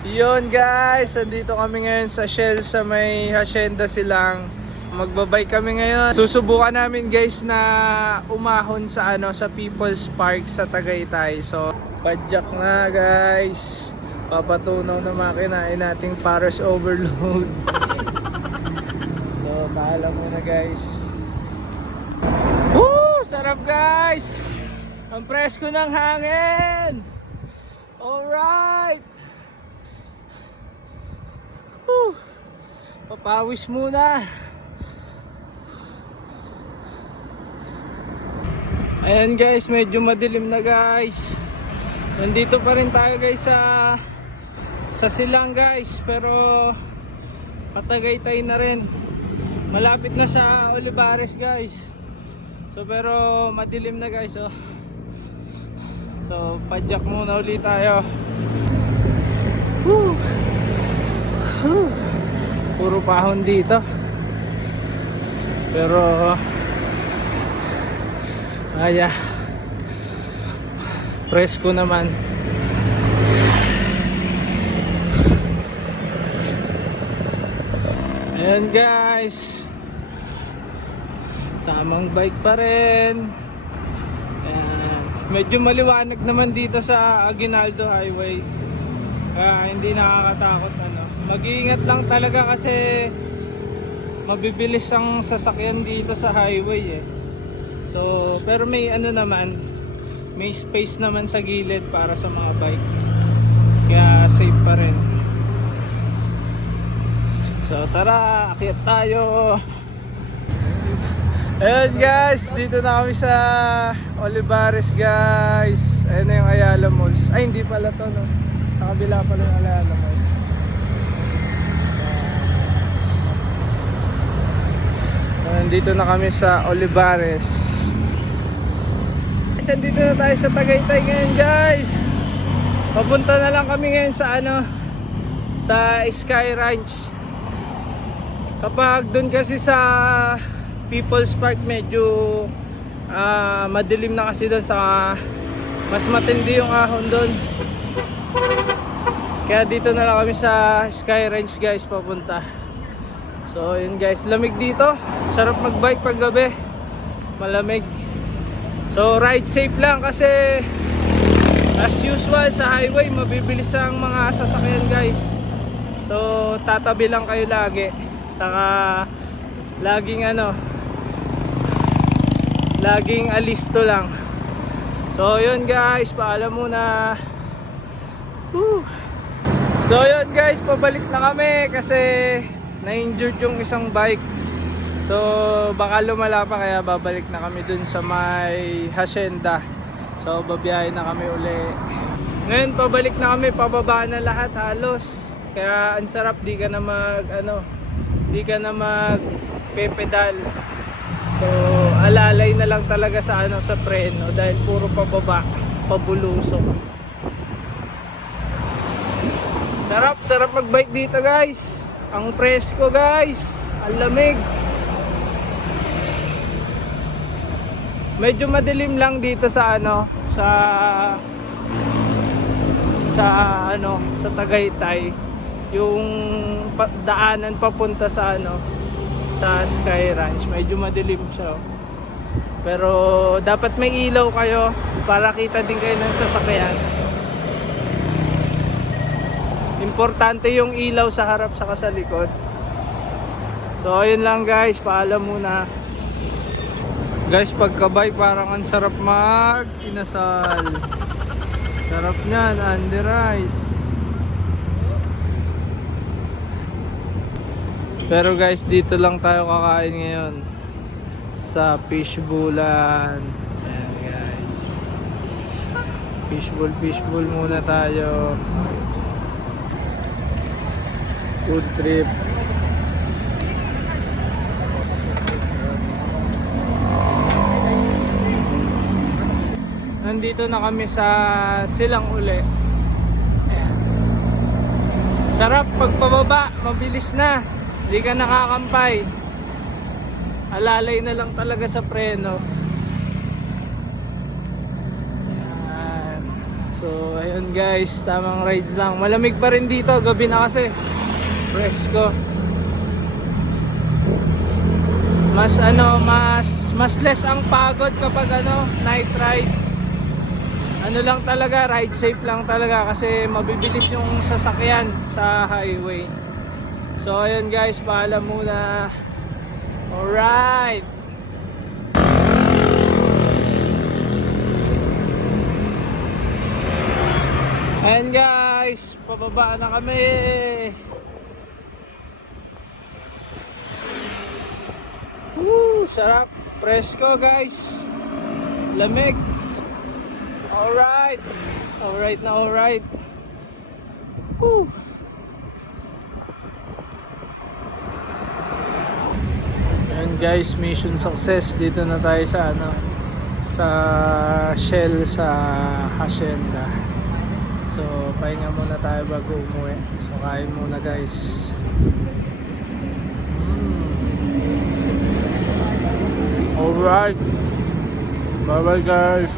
Yun guys, andito kami ngayon sa Shell sa may Hacienda Silang. Magbabike kami ngayon. Susubukan namin guys na umahon sa sa People's Park sa Tagaytay. So, padjak na guys. Papatunaw na makinain nating Paris overload. So, paalam muna guys. Woo! Sarap guys! Ang presko ng hangin! Alright! Woo! Papawis muna. Ayan guys, medyo madilim na guys. Nandito pa rin tayo guys sa Silang guys, pero Patagaytay na rin. Malapit na sa Olivares guys. So pero madilim na guys oh. So padjak muna ulit tayo. Woo! Puro pahon dito. Pero presko naman. Ayan guys, tamang bike pa rin. Ayan. Medyo maliwanag naman dito sa Aguinaldo Highway. Hindi nakakatakot Mag-iingat lang talaga kasi mabibilis ang sasakyan dito sa highway So, pero may naman, may space naman sa gilid para sa mga bike. Kaya safe pa rin. So, tara, akyat tayo. Ayan guys, dito na kami sa Olivares guys. Ayan na yung Ayala Malls. Ay, hindi pala to Sa kabila pala yung Ayala Malls. Nandito na kami sa Olivares. Nandito na tayo sa Tagaytay ngayon guys. Papunta na lang kami ngayon sa sa Sky Ranch. Kapag doon kasi sa People's Park medyo madilim na kasi doon, sa mas matindi yung ahon doon. Kaya dito na lang kami sa Sky Ranch guys papunta. So yun guys, lamig dito. Sarap magbike pag gabi. Malamig. So ride safe lang kasi as usual sa highway mabibilis ang mga sasakyan guys. So tatabi lang kayo lagi. Saka laging laging alisto lang. So yun guys, paalam muna. Woo. So yun guys, pabalik na kami kasi na-injured yung isang bike. So baka lumala pa, kaya babalik na kami dun sa may Hacienda. So babiyahin na kami uli. Ngayon pabalik na kami, pababa na lahat halos. Kaya ang sarap, di ka na di ka na magpepedal. So alalay na lang talaga sa sa preno dahil puro pababa, pabulusok. Sarap magbike dito guys. Ang presko guys, ang lamig. Medyo madilim lang dito sa sa Tagaytay. Yung daanan papunta sa sa Sky Ranch, medyo madilim siya. Pero dapat may ilaw kayo para kita din kayo ng sasakyan. Importante yung ilaw sa harap saka sa likod. So ayun lang guys, paalam muna. Guys, pagkabay parang ang sarap mag-inasal. Sarap niyan, Andy Rice. Pero guys, dito lang tayo kakain ngayon sa Fishbowlan. Ayan guys, Fishbowl muna tayo. Food trip. Nandito na kami sa Silang uli. Ayan. Sarap pagpababa, mabilis na. Hindi ka nakakampay. Alalay na lang talaga sa preno. Ayan. So ayun guys, tamang rides lang. Malamig pa rin dito, gabi na kasi. Presko. Mas less ang pagod kapag night ride. Ano lang talaga, ride safe lang talaga kasi mabibilis yung sasakyan sa highway. So ayun guys, paalam muna. Alright. Ayun guys, pababa na kami. Woo, sarap. Presko guys. Lamig. Alright. Alright na alright. Woo. Ayan guys, mission success. Dito na tayo sa sa Shell sa Hacienda. So pahinga muna tayo bago umuwi. So kain muna guys. Alright. Bye bye guys.